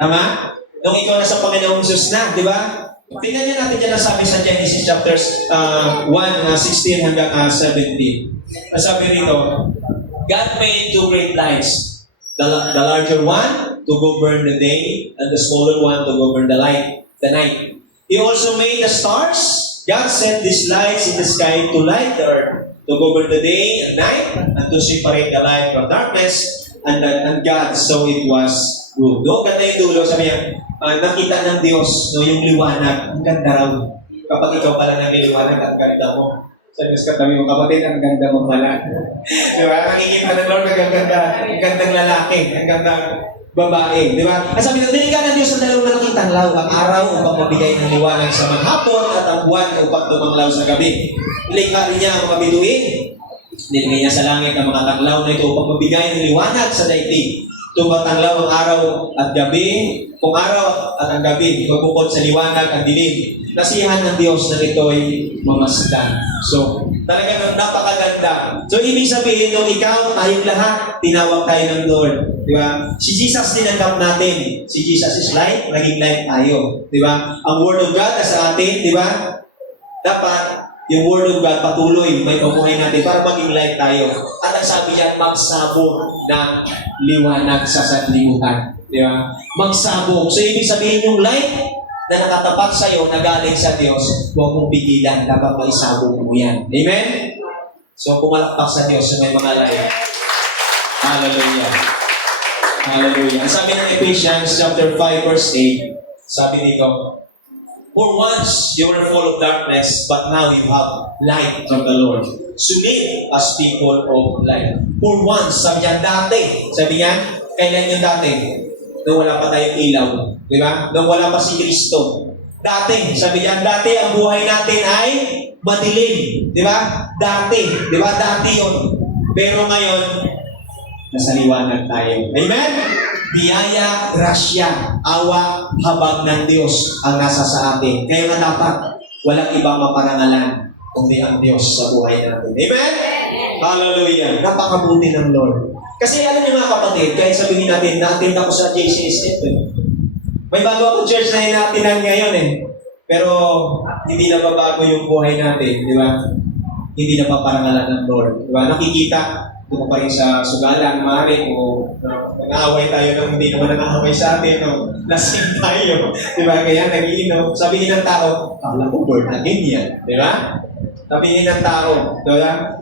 Tama? Nung ikaw nasa Panginoong Jesus na, di ba? Tingnan niyo natin dyan ang sabi sa Genesis chapters 1, 16 hanggang 17. Ang sabi rito, God made two great lights. The larger one to govern the day, and the smaller one to govern the night. He also made the stars. God set these lights in the sky to light the earth, to govern the day and night, and to separate the light from darkness. And God saw it was good. Doon ganda yung dulo, sabi niya, nakita ng Diyos, no, yung liwanag, ang ganda raw. Kapag ikaw pala naliliwanag, ang ganda mo. Sabi mo sa katabi mo, kapatid, ang ganda mo pala. Di ba? Nakikita ng Lord, ang gandang lalaki, ang gandang babae. Di ba? At sabi nyo, dinikha ng Diyos ang dalawang malaking tanglaw, ang araw upang mabigay ng liwanag sa maghapon at ang buwan upang tumanglaw sa gabi. Ilikha rin niya ang mga bituin. Nilagay niya sa langit ang mga tanglaw na ito upang mabigay ng liwanag sa daigdig. Tumatanglaw ang araw at gabi, kung araw at ang gabi, magbukod sa liwanag at dilim. Nasiyahan ng Diyos na ito'y mamasdan. So, talagang napakaganda. So, ibig sabihin, nung ikaw, tayong lahat, tinawag tayo ng Lord. Di ba? Si Jesus tinanggap natin. Si Jesus is light, naging light tayo. Di ba? Ang Word of God sa atin, di ba? Dapat, yung Word of God patuloy, may pamuhay natin para maging light tayo. At ang sabi niya, magsabog ng liwanag sa sanlibutan. Di ba? Magsabog. So, ibig sabihin yung light na nakatapat sa iyo, na galing sa Diyos, huwag mong pigilan, dapat maisabog mo yan. Amen? So, pumalakpak sa Diyos sa may mga light. Hallelujah. Hallelujah. Ang sabi ng Ephesians chapter 5 verse 8, sabi dito, for once you were full of darkness, but now you have light from the Lord. So live as people of light. For once, sabi niya, dati. Sabi niya, kailan yung dati? Nung wala pa tayong ilaw. Di ba? Nung wala pa si Kristo. Dati. Sabi niya, dati ang buhay natin ay madilim. Di ba? Dati. Di ba? Dati yun. Pero ngayon, nasa liwanag tayo. Amen? Biyaya, grasya, awa, habag ng Diyos ang nasa sa atin. Kaya nga dapat, walang ibang maparangalan kundi ang Diyos sa buhay natin. Amen? Hallelujah. Napakabuti ng Lord. Kasi alam niyo mga kapatid, kahit sabihin natin, na-attend ako sa JCSF. May bago akong church na hinatinan ngayon Pero hindi na babago yung buhay natin, di ba? Hindi na paparangalan ng Lord. Di ba? Nakikita, doon pa rin sa sugalan, maaari, o nang-aaway tayo ng hindi naman nang-aaway sa atin, o lasing tayo. Di ba? Kaya nag-iinom. Sabihin ng tao, akala ko born again yan. Di ba? Sabihin ng tao. Di ba?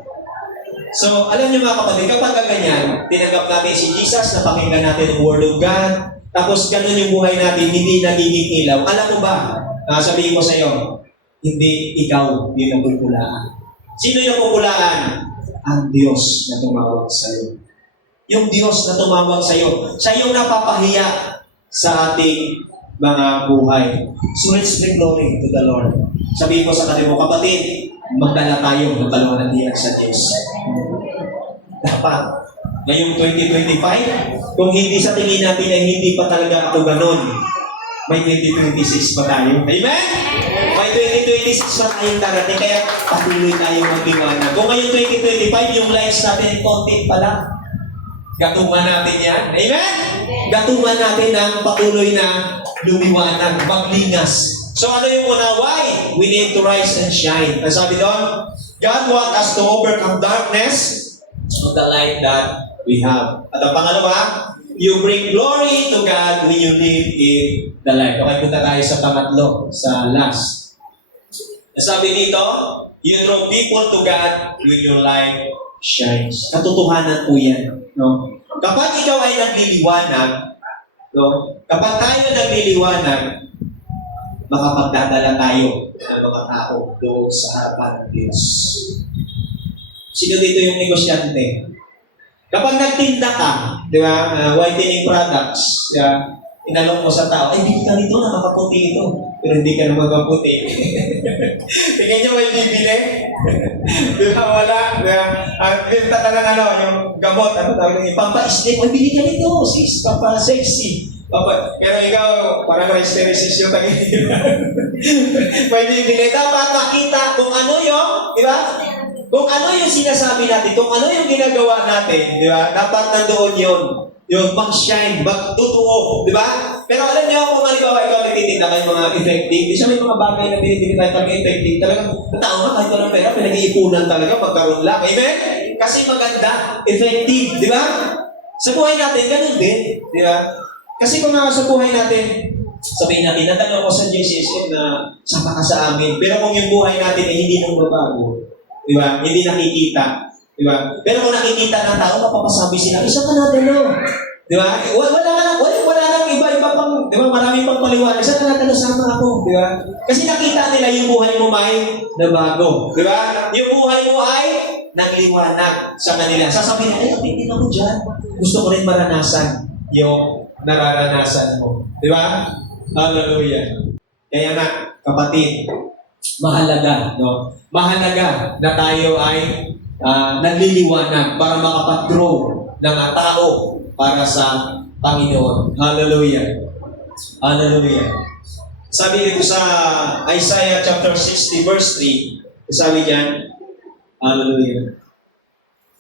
So, alam niyo mga kapatid, kapag ganyan, tinanggap natin si Jesus, napakinggan natin ang Word of God, tapos ganun yung buhay natin, hindi nagiging ilaw. Alam mo ba, sabihin ko sa iyo, hindi ikaw yung napupulaan. Sino yung napupulaan? Ang Diyos na tumawag sa iyo. Yung Diyos na tumawag sa iyo. Siya yung napapahiya sa ating mga buhay. So let's bring glory to the Lord. Sabihin ko sa kanila mo, kapatid, magdala tayo ng kaluwalhatian sa Diyos. Dapat. Ngayong 2025, kung hindi sa tingin natin ay hindi pa talaga ako ganun, may 2026 pa tayo. Amen? May 2026 pa tayong darating, kaya patuloy tayong magliwanag. Kung ngayong 2025, yung lives natin ay konti pa lang, gatungan natin yan. Amen? Gatungan natin ng patuloy na lumiwanag, maglingas. So ano yung una? Why? We need to rise and shine. Ang sabi doon, God wants us to overcome darkness with the light that we have. At ang pangalawa, you bring glory to God when you live in the light. Okay, punta tayo sa pangatlo, sa last. Sabi dito, you draw people to God when your light shines. Katotohanan po yan. No? Kapag ikaw ay nagliliwanag, no? Kapag tayo nagliliwanag, makapagdadala tayo ng mga tao doon sa harapan ng Diyos. Sino dito yung negosyante? Kapag nagtinda ka, di ba, whitening products, inalok mo sa tao, ay, bili ka nito, nakakaputi ito. Pero hindi ka naman kaputi. Tingnan nyo, may bibili. Di ba, wala. At binta ka ng yung gamot, tawag yung pampaislim, ay, bili ka nito, sis, pampa-sexy. Pero ikaw, parang hysteresis yung tangin. May bibili. Dapat makita kung ano yung, di ba? Kung ano yung sinasabi natin, kung ano yung ginagawa natin, di ba? Dapat nandoon yun. Yung mag-shine, magtutuo, di ba? Pero alam niyo, kung halimbawa ikaw nagtitinda kayo mga effective, di siya may mga bagay na binibili tayo talaga effective. Talagang, tao nga, kahit walang pera, pinag-iipunan talaga, pagkaroon lang. Amen? Kasi maganda, effective, di ba? Sa buhay natin, ganun din, di ba? Kasi kung sa buhay natin, sabihin natin, natanong ko sa JCSM na sama ka sa amin. Pero kung yung buhay natin ay hindi nang babago, di ba? Hindi nakikita. Di ba? Pero kung nakikita ng tao, mapapasabi sila, isa ka natin, no? Di ba? Wala nang iba-iba pang, di ba? Maraming pang paliwanag. Isa ka natin, sama ako. Di ba? Kasi nakita nila yung buhay mo may nabago. Di ba? Yung buhay mo ay nagliwanag sa kanila. Sasabihin na, ay, kapitid ako dyan. Gusto ko rin maranasan yung nararanasan mo. Di ba? Hallelujah. Kaya na, kapatid, mahalaga, no? Mahalaga na tayo ay nagliliwanag para makapag-grow ng tao para sa Panginoon. Hallelujah. Hallelujah. Sabi dito sa Isaiah chapter 60 verse 3, sabi diyan, hallelujah.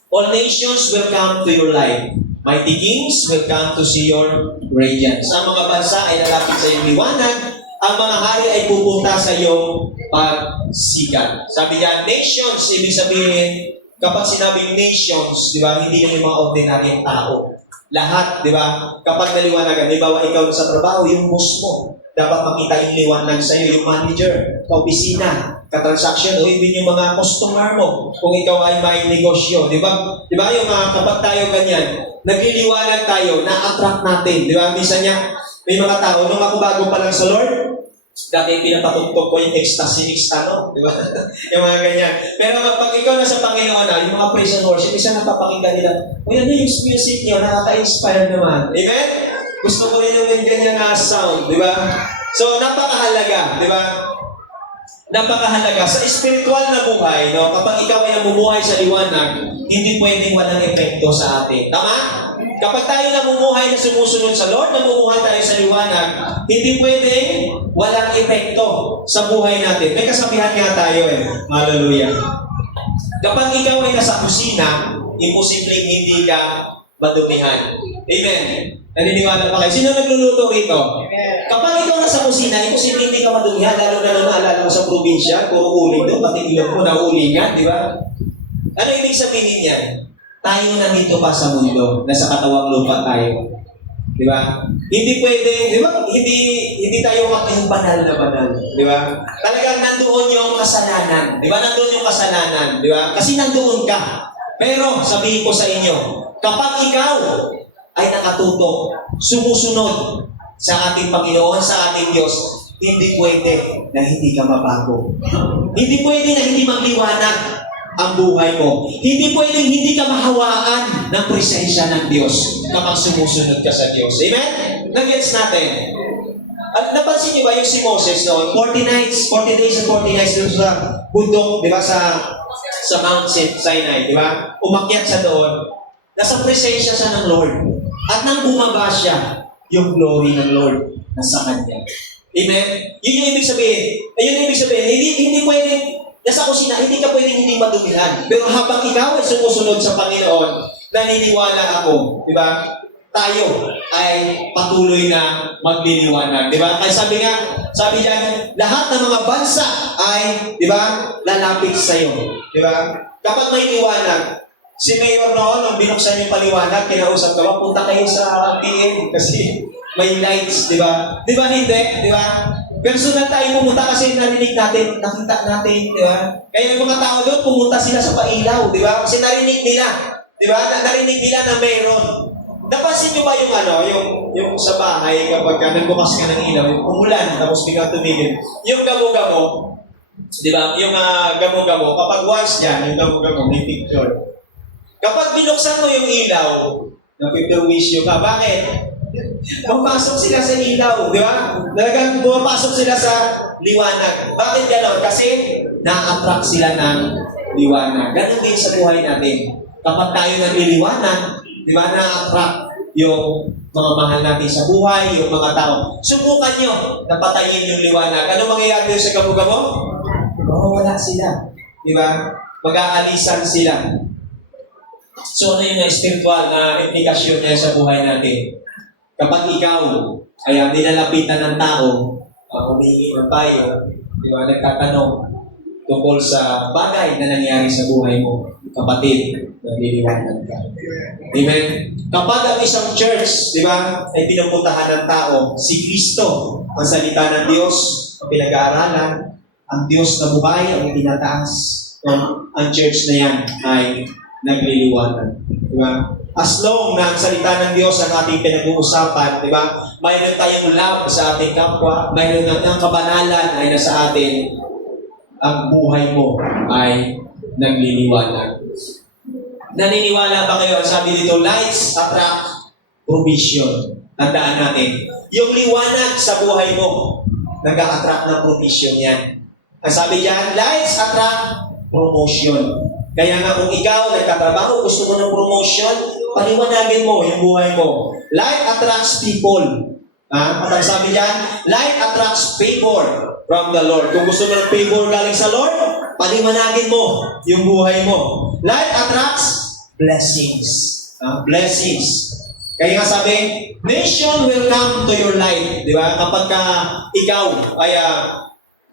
All nations will come to your light. Mighty kings will come to see your radiance. Ang mga bansa ay lalapit sa iyong liwanag. Ang mga hari ay pupunta sa iyong pagsikat. Sabi niya, nations, ibig sabihin, kapag sinabing nations, di ba, hindi na yung mga ordinaryong tao. Lahat, di ba, kapag naliwanagan, di ba, ikaw sa trabaho, yung boss mo, dapat makita yung liwanag sa iyo, yung manager, ka-opisina, ka-transaction, o even yung mga customer mo, kung ikaw ay may negosyo, di ba? Di ba, yung kapag tayo ganyan, nagliliwanag tayo, na-attract natin, di ba? Minsan niya, may mga tao, nung ako bago pa lang sa Lord, dati pinapatugtog ko yung ecstasy, di ba? Yung mga ganyan. Pero pag ikaw na sa Panginoon na, yung mga praise and worship, isa napapakinggan nila, uy, ano yung music nyo? Nakaka-inspire naman. Amen? Gusto ko rin yung ganyan na sound, di ba? So, napakahalaga, di ba? Napakahalaga. Sa spiritual na buhay, no, kapag ikaw ay namumuhay sa liwanag, hindi pwedeng walang epekto sa atin. Tama? Kapag tayo namumuhay na sumusunod sa Lord, namumuhay tayo sa liwanag, hindi pwedeng walang epekto sa buhay natin. May kasabihan nga tayo Hallelujah. Kapag ikaw ay nasa kusina, imposibleng hindi ka madumihan. Amen. Naniniwala pa kayo? Sino nagluluto rito? Kapag ikaw nasa kusina, imposibleng hindi ka madumihan, lalo na naalala mo sa probinsya, puro uling doon, pati ilong mo na ulingan, di ba? Ano ibig sabihin yan? Tayo nandito pa sa mundo, nasa katawang lupa tayo. Di ba? Hindi pwede, di ba? Hindi tayo yung banal na banal. Di ba? Talagang nandoon yung kasalanan. Di ba? Nandoon yung kasalanan. Di ba? Kasi nandoon ka. Pero, sabihin ko sa inyo, kapag ikaw ay nakatutok, sumusunod sa ating Panginoon, sa ating Diyos, hindi pwede na hindi ka mabago. Hindi pwede na hindi magliwanag ang buhay mo. Hindi pwedeng hindi ka mahawaan ng presensya ng Diyos kapag sumusunod ka sa Diyos. Amen? Nag-gets natin. At napansin niyo ba yung si Moses noon? 40 days and 40 nights doon sa bundok, di ba? Sa Mount Sinai, di ba? Umakyat siya doon. Nasa presensya siya ng Lord. At nang bumaba siya, yung glory ng Lord nasa kanya. Amen? Yun yung ibig sabihin. Hindi pwedeng nasa kusina, hindi ka pwedeng hindi madumihan. Pero habang ikaw ay sumusunod sa Panginoon, naniniwala ako, di ba? Tayo ay patuloy na magliliwanag. Di ba? Kaya sabi diyan, lahat ng mga bansa ay, di ba, lalapit sa iyo. Di ba? Kapag may liwanag, si Mayor noon, nung binuksan yung paliwanag, kinausap ka, punta kayo sa PN kasi may lights, di ba? Di ba hindi? Di ba? Personal tayo pumunta kasi narinig natin, nakita natin, di ba? Kaya yung mga tao doon, pumunta sila sa pailaw, di ba? Kasi narinig nila, di ba? Narinig nila na mayroon. Napansin nyo ba yung sa bahay kapag nagbukas ka ng ilaw, yung umulan, tapos biglang tumigil. Yung gamo-gamo, di ba? Yung gamo-gamo, kapag once yan, yung gamo-gamo, may picture. Kapag binuksan mo yung ilaw, na-picture wish you ka, bakit? Pumapasok sila sa ilaw, di ba? Talagang pumapasok sila sa liwanag. Bakit gano'n? Kasi na-attract sila ng liwanag. Ganun din sa buhay natin. Kapag tayo nagliliwanag, di ba, na-attract yung mga mahal natin sa buhay, yung mga tao. Subukan nyo na patayin yung liwanag. Ano mangyayari sa gamo-gamo? Wala sila. Di ba? Mag-aalisan sila. So, ano yung spiritual na implikasyon niya sa buhay natin? Kapag ikaw ay dinalapitan ng tao, humihingi ng payo, di ba, nagtatanong tungkol sa bagay na nangyari sa buhay mo, kapatid, nagliliwanag ka. Amen? Kapag ang isang church, di ba, ay pinupuntahan ng tao, si Kristo, ang salita ng Diyos, ang pinag-aaralan, ang Diyos na buhay, ang itinataas, ang church na yan ay nagliliwanag. Di ba? As long na ang salita ng Diyos ang ating pinag-uusapan, di ba? Mayroon tayong love sa ating kapwa, mayroon ng kabanalan ay nasa atin, ang buhay mo ay nagliliwanag. Naniniwala ba kayo? Sabi dito, lights attract provision. Tandaan natin. Yung liwanag sa buhay mo, nag-attract ng provision yan. Ang sabi diyan, lights attract promotion. Kaya nga kung ikaw nagtatrabaho, gusto mo ng promotion, paliwanagin mo yung buhay mo. Light attracts people. At ang sabi diyan, light attracts favor from the Lord. Kung gusto mo ng favor galing sa Lord, paliwanagin mo yung buhay mo. Light attracts blessings. Blessings. Kaya nga sabi, nation will come to your light. Di ba? Kapag ikaw ay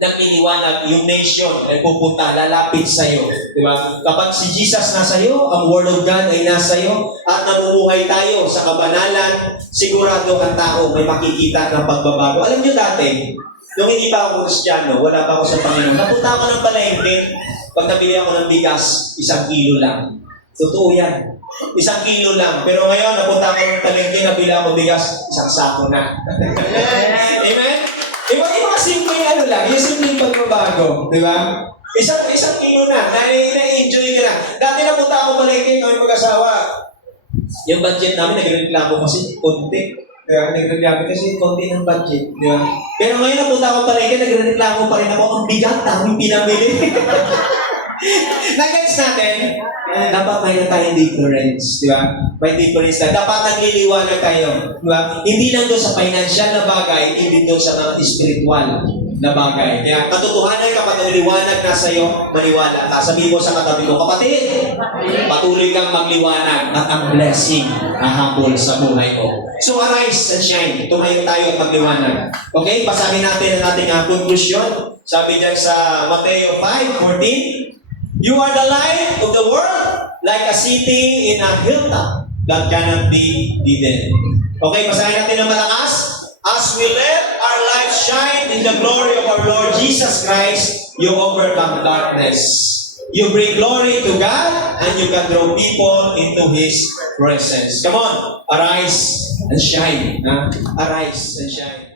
nagliliwanag, yung nation ay pupunta, lalapit sa iyo. Di ba? Kapag si Jesus nasa iyo, ang Word of God ay nasa iyo, at namumuhay tayo sa kabanalan, sigurado ang tao may makikita ng pagbabago. Alam niyo dati, nung hindi pa ako Kristiyano, wala pa ako sa Panginoon, napunta ako ng palengke, pag nabili ako ng bigas, 1 kilo lang. Totoo yan. 1 kilo lang. Pero ngayon, napunta ako ng palengke, nabili ako bigas, 1 sako na. Amen? Yung mga simple lang, yung simple pagbabago, di ba? Isang kilo na, na-enjoy ka na. Dati napunta ako palengke, kami mag-asawa. Yung budget namin, nagreklamo kasi konti. Kaya nagreklamo kasi konti ng budget, di ba? Pero ngayon napunta ako palengke, nagreklamo pa rin ako, ang bigat, daming pinamili. Na-gets natin, dapat mayroon tayong difference, di ba? May difference na. Dapat nagliliwanag tayo, di ba? Hindi lang doon sa financial na bagay, hindi doon sa mga spiritual na bagay. Kaya katotohanan kapag naliwanag na sa'yo, maniwala ka. Sabihin mo sa katabi mo, kapatid, patuloy kang magliwanag at ang blessing hahabol sa buhay mo. So arise and shine. Tumayo tayo at magliwanag. Okay, basahin natin ang ating conclusion. Sabi niya sa Mateo 5:14, "You are the light of the world, like a city in a hilltop that cannot be hidden." Okay, basahin natin ng malakas. As we let our light shine in the glory of our Lord Jesus Christ, you overcome darkness. You bring glory to God, and you can draw people into His presence. Come on, arise and shine. Arise and shine.